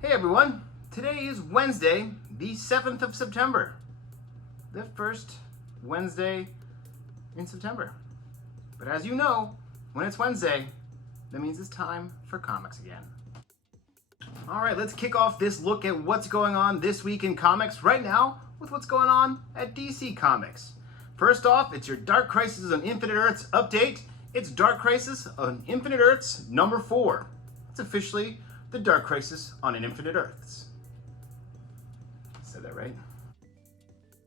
Hey everyone, today is Wednesday, the 7th of September. The first Wednesday in September. But as you know, when it's Wednesday, that means it's time for comics again. Alright, let's kick off this look at what's going on this week in comics right now with what's going on at DC Comics. First off, it's your Dark Crisis on Infinite Earths update. It's Dark Crisis on Infinite Earths number 4. It's officially the Dark Crisis on an Infinite Earths. Said that right?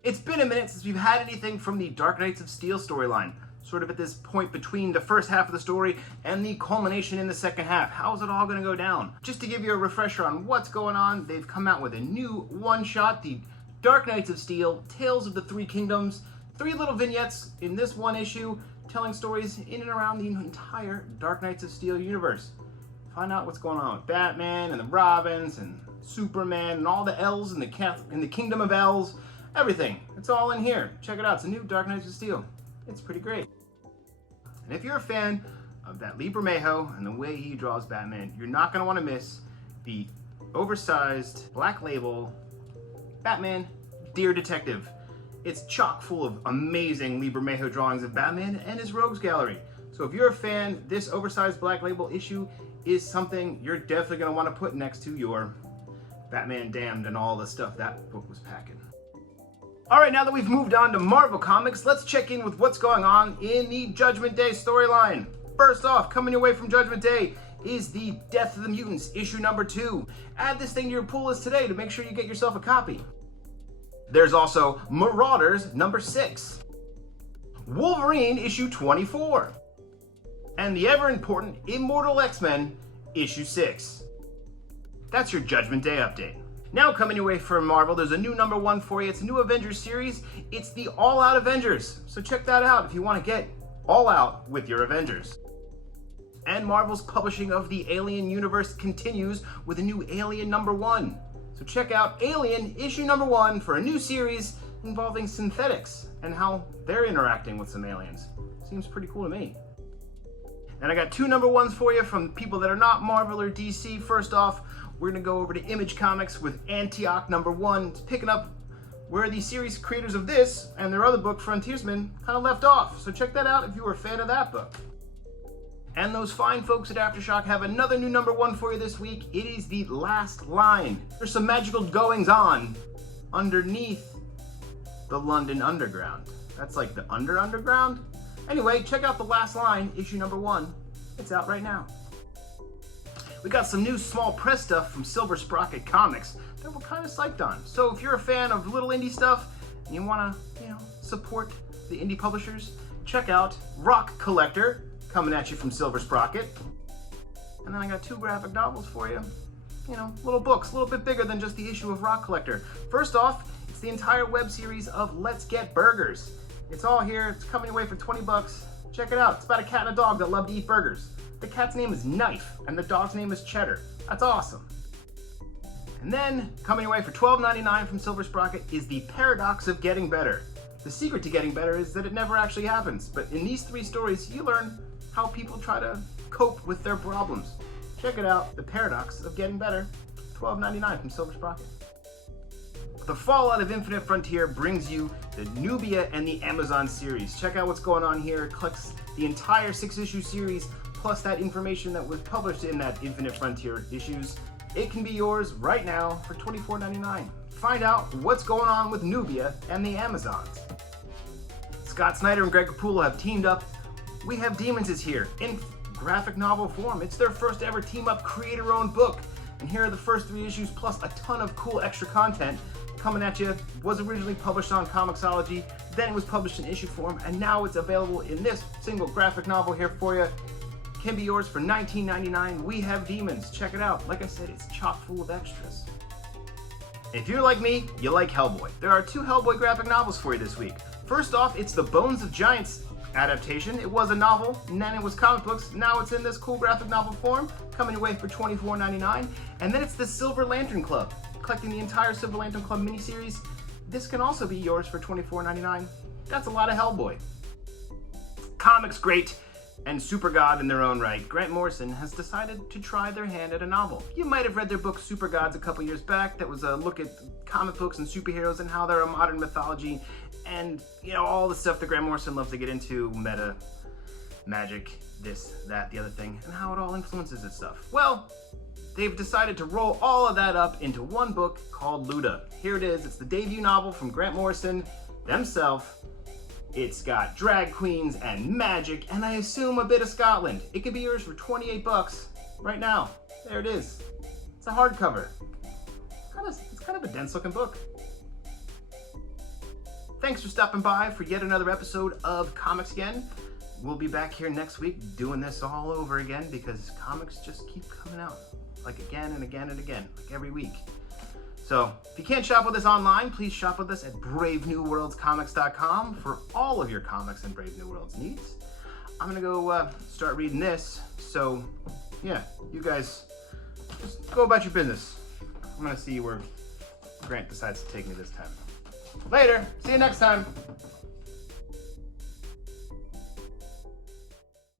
It's been a minute since we've had anything from the Dark Knights of Steel storyline, sort of at this point between the first half of the story and the culmination in the second half. How's it all going to go down? Just to give you a refresher on what's going on, they've come out with a new one-shot, the Dark Knights of Steel, Tales of the Three Kingdoms, 3 little vignettes in this one issue, telling stories in and around the entire Dark Knights of Steel universe. Find out what's going on with Batman and the Robins and Superman and all the L's in the Kingdom of L's. Everything. It's all in here. Check it out. It's a new Dark Knights of Steel. It's pretty great. And if you're a fan of that Lee Bermejo and the way he draws Batman, you're not going to want to miss the oversized Black Label Batman Dear Detective. It's chock full of amazing Lee Bermejo drawings of Batman and his Rogues Gallery. So if you're a fan, this oversized Black Label issue is something you're definitely going to want to put next to your Batman Damned and all the stuff that book was packing. Alright, now that we've moved on to Marvel Comics, let's check in with what's going on in the Judgment Day storyline. First off, coming your way from Judgment Day is the Death of the Mutants, issue number 2. Add this thing to your pull list today to make sure you get yourself a copy. There's also Marauders number 6. Wolverine, issue 24. And the ever-important Immortal X-Men, issue 6. That's your Judgment Day update. Now coming away from Marvel, there's a new number 1 for you. It's a new Avengers series. It's the All Out Avengers. So check that out if you want to get all out with your Avengers. And Marvel's publishing of the Alien universe continues with a new Alien number 1. So check out Alien issue number 1 for a new series involving synthetics and how they're interacting with some aliens. Seems pretty cool to me. And I got 2 number 1s for you from people that are not Marvel or DC. First off, we're going to go over to Image Comics with Antioch number 1. It's picking up where the series creators of this and their other book, Frontiersman, kind of left off. So check that out if you were a fan of that book. And those fine folks at Aftershock have another new number 1 for you this week. It is The Last Line. There's some magical goings-on underneath the London Underground. That's like the underground? Anyway, check out The Last Line, issue number 1. It's out right now. We got some new small press stuff from Silver Sprocket Comics that we're kind of psyched on. So if you're a fan of little indie stuff and you want to, support the indie publishers, check out Rock Collector, coming at you from Silver Sprocket. And then I got 2 graphic novels for you. Little books, a little bit bigger than just the issue of Rock Collector. First off, it's the entire web series of Let's Get Burgers. It's all here. It's coming away for 20 bucks. Check it out. It's about a cat and a dog that love to eat burgers. The cat's name is Knife, and the dog's name is Cheddar. That's awesome. And then, coming away for $12.99 from Silver Sprocket is The Paradox of Getting Better. The secret to getting better is that it never actually happens, but in these 3 stories, you learn how people try to cope with their problems. Check it out, The Paradox of Getting Better, $12.99 from Silver Sprocket. The Fallout of Infinite Frontier brings you the Nubia and the Amazon series. Check out what's going on here. It collects the entire 6-issue series, plus that information that was published in that Infinite Frontier issues. It can be yours right now for $24.99. Find out what's going on with Nubia and the Amazons. Scott Snyder and Greg Capullo have teamed up. We Have Demons is here in graphic novel form. It's their first ever team-up creator-owned book. And here are the first 3 issues plus a ton of cool extra content coming at you. Was originally published on Comixology, then it was published in issue form, and now it's available in this single graphic novel here for you. Can be yours for $19.99. We Have Demons. Check it out. Like I said, it's chock full of extras. If you're like me, you like Hellboy. There are 2 Hellboy graphic novels for you this week. First off, it's the Bones of Giants adaptation. It was a novel, and then it was comic books. Now it's in this cool graphic novel form, coming away for $24.99. And then it's the Silver Lantern Club, collecting the entire Silver Lantern Club miniseries. This can also be yours for $24.99. That's a lot of Hellboy. Comics great. and super god in their own right, Grant Morrison has decided to try their hand at a novel. You might have read their book Super Gods a couple years back. That was a look at comic books and superheroes and how they're a modern mythology, and all the stuff that Grant Morrison loves to get into, meta, magic, this, that, the other thing, and how it all influences its stuff. Well, they've decided to roll all of that up into one book called Luda. Here it is. It's the debut novel from Grant Morrison themselves. It's got drag queens and magic, and I assume a bit of Scotland. It could be yours for 28 bucks right now. There it is. It's a hardcover. It's kind of a dense looking book. Thanks for stopping by for yet another episode of Comics Again. We'll be back here next week doing this all over again because comics just keep coming out like again and again and again, like every week. So if you can't shop with us online, please shop with us at bravenewworldscomics.com for all of your comics and Brave New Worlds needs. I'm gonna go start reading this. So yeah, you guys just go about your business. I'm gonna see where Grant decides to take me this time. Later, see you next time.